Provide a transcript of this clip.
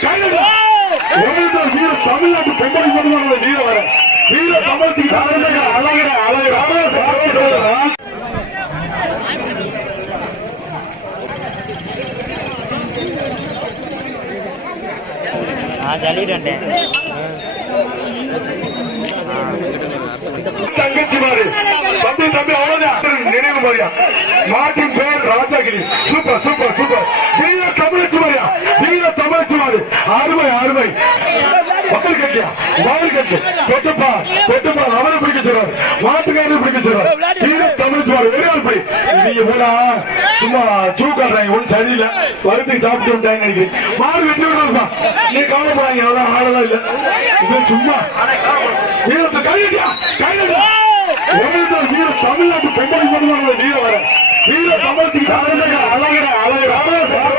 வீர தமிழ்நாட்டு பொம்பளை பண்ணுவாங்க வீர வர வீர தமிழத்துக்கு அழகிற தங்கச்சி மாறு தம்பி தம்பி அவ்வளவுதான் நினைவு மாதிரியா நாட்டின் பேர் ராஜாகிரி சூப்பர் சூப்பர் சூப்பர் வீர தமிழச்சி மாறியா வீர தமிழச்சி மாறு அருமை அருமை மக்கள் கட்டியா மாறு கட்டு தொட்டுப்பா தொட்டுப்பா அவரை பிடிக்க சொல்றாரு மாட்டுக்காரரை பிடிக்க சொல்றாரு வீர தமிழச்சி மாறு ஒரே ஆள் போய் நீங்க போனா சும்மா சூக்காடுறாங்க ஒன்றும் சரியில்லை வகுத்துக்கு சாப்பிட்டு விட்டாங்க நினைக்கிறேன் மாறு வெட்டி விடுறா நீ கவலைப்படாங்க எவ்வளவு ஆளெல்லாம் இல்ல இது சும்மா வீரத்தை கையிட்டியா கையிட்டா வீர தமிழ்நாட்டு பொம்பளை பண்ணுவாங்க வீர வர வீர தமிழத்துக்கு அழகிற